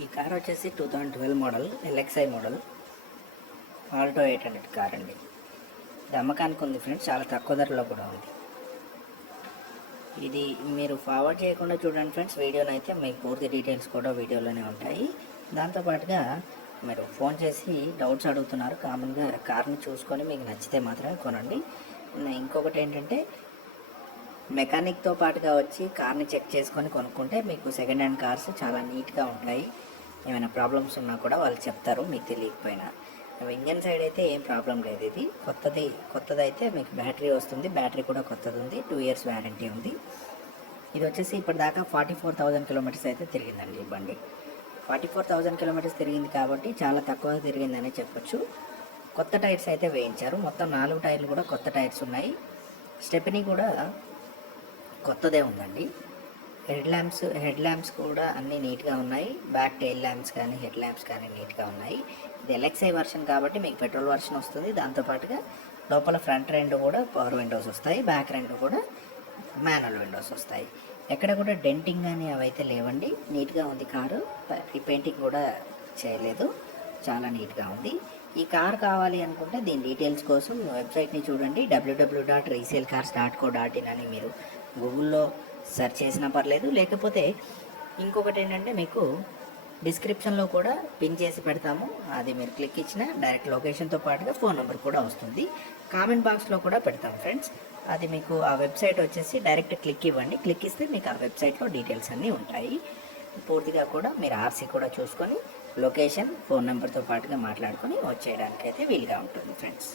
ఈ కార్ వచ్చేసి two thousand twelve model LXI model. Alto eight hundred car అండి. ఇది అమ్మకానికి ఉంది ఫ్రెండ్స్ చాలా తక్కువ ధరలో కూడా ఉంది. ఇది మీరు ఫార్వర్డ్ చేయకుండా చూడండి ఫ్రెండ్స్ వీడియోలో అయితే మీకు పూర్తి డీటెయిల్స్ కూడా వీడియోలోనే ఉంటాయి. దాంతోపాటుగా మీరు ఫోన్ చేసి డౌట్స్ అడుగుతున్నారు కామన్గా కార్ని చూసుకొని మీకు నచ్చితే మాత్రమే కొనండి. ఇంకొకటి ఏంటంటే మెకానిక్తో పాటుగా వచ్చి కార్ని చెక్ చేసుకొని కొనుక్కుంటే మీకు సెకండ్ హ్యాండ్ కార్స్ చాలా నీట్గా ఉంటాయి. ఏమైనా ప్రాబ్లమ్స్ ఉన్నా కూడా వాళ్ళు చెప్తారు మీకు తెలియకపోయినా. ఇంజన్ సైడ్ అయితే ఏం ప్రాబ్లం లేదు ఇది. కొత్తది కొత్తది అయితే మీకు బ్యాటరీ వస్తుంది. బ్యాటరీ కూడా కొత్తది ఉంది. టూ ఇయర్స్ వ్యారంటీ ఉంది. ఇది వచ్చేసి ఇప్పటిదాకా ఫార్టీ ఫోర్ థౌజండ్ కిలోమీటర్స్ అయితే తిరిగిందండి ఈ బండి. ఫార్టీ ఫోర్ థౌజండ్ కిలోమీటర్స్ తిరిగింది కాబట్టి చాలా తక్కువ తిరిగిందని చెప్పొచ్చు. కొత్త టైర్స్ అయితే వేయించారు. మొత్తం నాలుగు టైర్లు కూడా కొత్త టైర్స్ ఉన్నాయి. స్టెప్ని కూడా కొత్తదే ఉందండి. హెడ్ ల్యాంప్స్ హెడ్ ల్యాంప్స్ కూడా అన్నీ నీట్గా ఉన్నాయి. బ్యాక్ టైల్ ల్యాంప్స్ కానీ హెడ్ ల్యాంప్స్ కానీ నీట్గా ఉన్నాయి. ఇది ఎల్ఎక్స్ఐ వర్షన్ కాబట్టి మీకు పెట్రోల్ వర్షన్ వస్తుంది. దాంతోపాటుగా లోపల ఫ్రంట్ రెండు కూడా పవర్ విండోస్ వస్తాయి. బ్యాక్ రెండు కూడా మ్యానువల్ విండోస్ వస్తాయి. ఎక్కడ కూడా డెంటింగ్ కానీ అవైతే లేవండి. నీట్గా ఉంది కారు. ఈ పెయింటింగ్ కూడా చేయలేదు. చాలా నీట్గా ఉంది. ఈ కార్ కావాలి అనుకుంటే దీని డీటెయిల్స్ కోసం వెబ్సైట్ని చూడండి WW dot resale cars dot co dot in అని మీరు గూగుల్లో సెర్చ్ చేసినా పర్లేదు. లేకపోతే ఇంకొకటి ఏంటంటే మీకు డిస్క్రిప్షన్లో కూడా పిన్ చేసి పెడతాము. అది మీరు క్లిక్ ఇచ్చిన డైరెక్ట్ లొకేషన్తో పాటుగా ఫోన్ నెంబర్ కూడా వస్తుంది. కామెంట్ బాక్స్లో కూడా పెడతాం ఫ్రెండ్స్. అది మీకు ఆ వెబ్సైట్ వచ్చేసి డైరెక్ట్ క్లిక్ ఇవ్వండి. క్లిక్ ఇస్తే మీకు ఆ వెబ్సైట్లో డీటెయిల్స్ అన్నీ ఉంటాయి. పూర్తిగా కూడా మీరు ఆర్సీ కూడా చూసుకొని లొకేషన్ ఫోన్ నెంబర్తో పాటుగా మాట్లాడుకొని వచ్చేయడానికి అయితే వీలుగా ఉంటుంది ఫ్రెండ్స్